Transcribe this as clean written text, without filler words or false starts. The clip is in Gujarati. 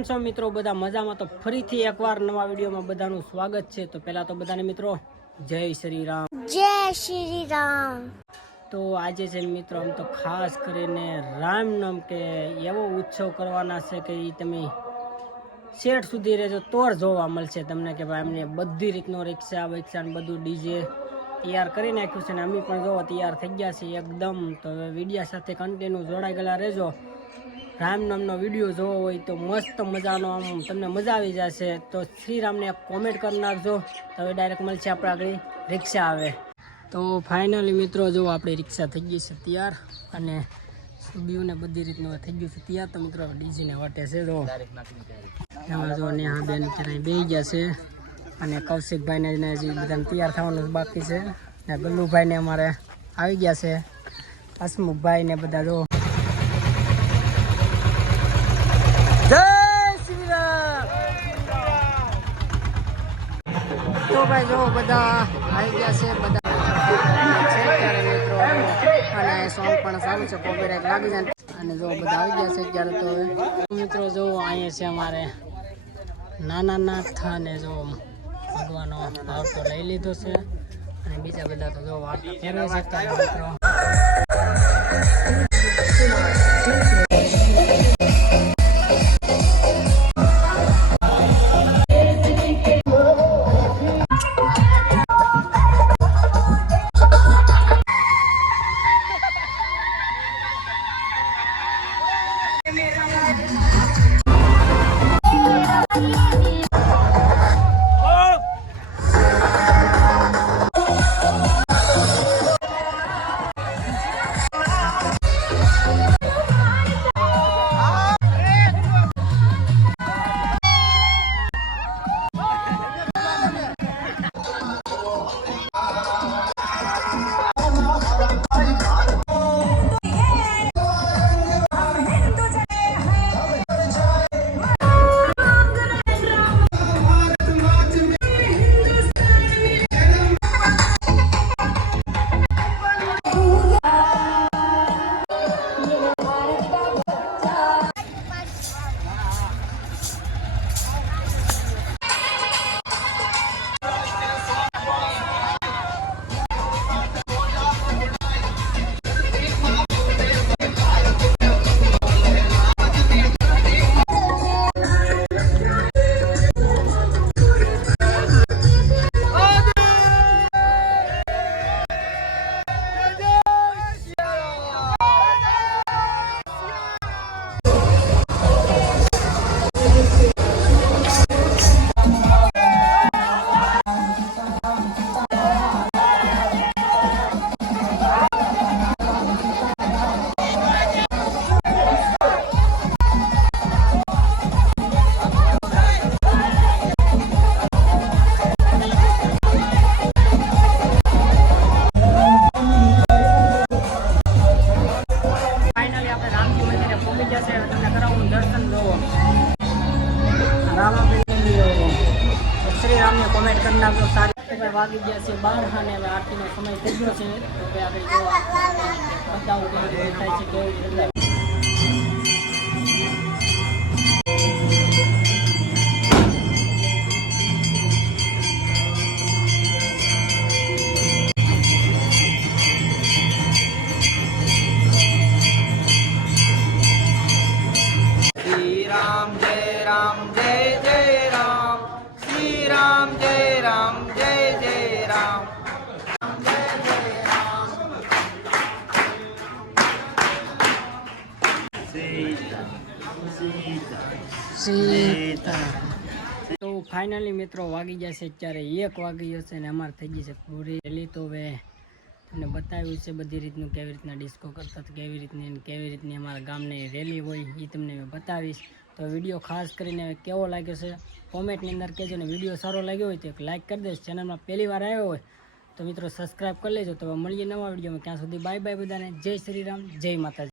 કેમ છો મિત્રો? બધા મજામાં? તો ફરીથી એકવાર નવા વિડીયોમાં બધાનું સ્વાગત છે। તો પહેલા તો બધાને મિત્રો જય શ્રી રામ। જય શ્રી રામ। તો આજે છે મિત્રો આમ તો ખાસ કરીને રામનામ કે એવો ઉત્સવ કરવાના છે કે એ તમે શેઠ સુધી રહેજો તો જ જોવા મળશે તમને કે ભાઈ અમને બધી રીતનો રિક્ષા ને બધું ડીજે તૈયાર કરી નાખ્યું છે ને અમે પણ જોવો તૈયાર થઈ ગયા છીએ એકદમ। તો વિડીયા સાથે કન્ટિન્યુ જોડાઈ ગયેલા રહેજો। રામનામનો વિડીયો જોવો હોય તો મસ્ત મજાનો આમ તમને મજા આવી જશે। તો શ્રીરામને એક કોમેન્ટ કરી નાખજો તો હવે ડાયરેક્ટ મળશે આપણે આગળ રિક્ષા આવે। તો ફાઇનલી મિત્રો જો આપણી રિક્ષા થઈ ગઈ છે તૈયાર અને સુબીઓને બધી રીતનું થઈ ગયું છે તૈયાર। તો મિત્રો ડીજીને વાટે છે જો એમાં જો નેહા બેન અત્યારે બેસી ગયા છે અને કૌશિકભાઈને હજી બધાને તૈયાર થવાનું બાકી છે ને ગલ્લુભાઈને અમારે આવી ગયા છે હસમુખભાઈ ને બધા જો તો ભાઈ જો બધા આવી ગયા છે બધા છે ત્યારે મિત્રો અને સોંગ પણ સારું છે કોપીરાઇટ લાગી જાય અને જો બધા આવી ગયા છે ત્યારે તો મિત્રો જો અહીંયા છે અમારે નાના નાથ અને જો ભગવાનો ભાવ તો લઈ લીધો છે અને બીજા બધા તો જો વાત ફેરવે છે ત્યારે મિત્રો શ્રીરામને કોમેન્ટ કરી નાખજો સારી વાગી ગયા છે 12 અને હવે આરતીનો સમય થઈ ગયો છે તો હવે આપણે બતાવું કેવી થાય છે કેવી રીતે તો ફાઇનલી મિત્રો વાગી જશે અત્યારે 1 વાગી જશે ને અમારે થઈ ગઈ છે પૂરી રેલી। તો હવે તમને બતાવ્યું છે બધી રીતનું કેવી રીતના ડિસ્કો કરતા કેવી રીતની અમારા ગામની રેલી હોય એ તમને બતાવીશ। તો વિડીયો ખાસ કરીને કેવો લાગ્યો છે કોમેન્ટની અંદર કહેજો ને વિડીયો સારો લાગ્યો હોય તો એક લાઇક કરી દેજો। ચેનલમાં પહેલી વાર આવ્યો હોય તો મિત્રો સબસ્ક્રાઈબ કરી લેજો। તો મળીએ નવા વિડીયોમાં, ત્યાં સુધી બાય બાય બધાને, જય શ્રી રામ, જય માતાજી।